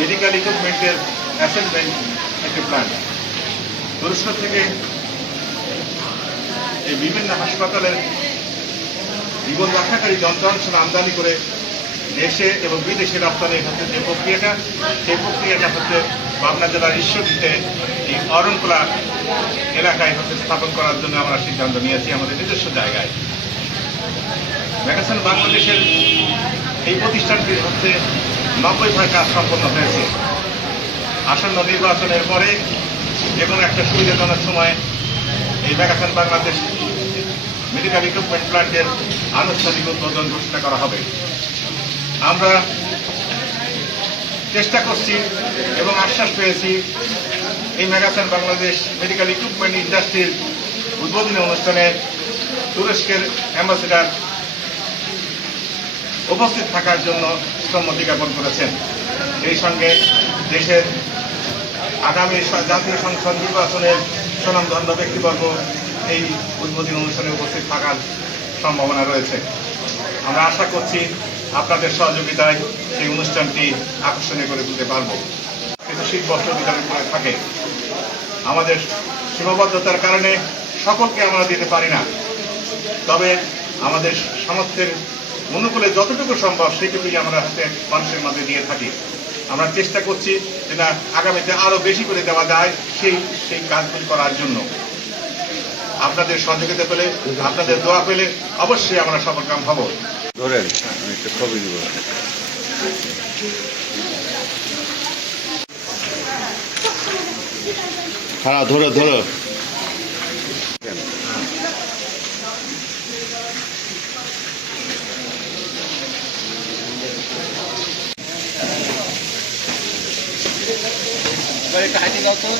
Medical ইকুইপমেন্টের অ্যাসেম্বলমেন্ট একটি plant. তুরস্ক থেকে এই বিভিন্ন হাসপাতালের জীবন রক্ষাকারী যন্ত্রাংশ আমদানি করে দেশে এবং বিদেশে রপ্তানি হচ্ছে যে প্রক্রিয়াটা, সেই প্রক্রিয়াটা হচ্ছে পাবনা জেলার ঈশ্বরদীতে এই অরণকোলা এলাকায় হচ্ছে স্থাপন করার জন্য আমরা সিদ্ধান্ত নিয়েছি আমাদের নিজস্ব জায়গায়। ম্যাগাসন বাংলাদেশের এই প্রতিষ্ঠানটির হচ্ছে 90% কাজ সম্পন্ন হয়েছে। আসন্ন নির্বাচনের পরে যে কোনো একটা সুবিধাজনক সময় এই ম্যাগাসন বাংলাদেশ মেডিকেল ইকুইপমেন্ট প্ল্যান্টের আনুষ্ঠানিক উদ্বোধন ঘোষণা করা হবে। আমরা চেষ্টা করছি এবং আশ্বাস পেয়েছি এই ম্যাগাসন বাংলাদেশ মেডিকেল ইকুইপমেন্ট ইন্ডাস্ট্রির উদ্বোধনী অনুষ্ঠানে তুরস্কের অ্যাম্বাসেডর উপস্থিত থাকার জন্য সম্মতি জ্ঞাপন করেছেন। সেই সঙ্গে দেশের আগামী জাতীয় সংসদ নির্বাচনের স্বনামধন্য ব্যক্তিবর্গ এই উদ্বোধনী অনুষ্ঠানে উপস্থিত থাকার সম্ভাবনা রয়েছে। আমরা আশা করছি আপনাদের সহযোগিতায় এই অনুষ্ঠানটি আকর্ষণীয় করে তুলতে পারব। কিছু শীতবস্ত্র বিতরণ করে থাকে, আমাদের সীমাবদ্ধতার কারণে সকলকে আমরা দিতে পারি না, তবে আমাদের সামর্থ্যের অনুকূলে যতটুকু সম্ভব সেটুকুই আমরা হাতে মানুষের মধ্যে দিয়ে থাকি। আমরা চেষ্টা করছি যে না, আগামীতে আরো বেশি করে দেওয়া যায় সেই কাজগুলি করার জন্য। আপনাদের সহযোগিতা পেলে, আপনাদের দোয়া পেলে অবশ্যই আমরা সফলকাম হব। ধরেন আমি একটা ছবি দিব। হ্যাঁ ধরো ধরো। একটা হাঁটি দাও তো।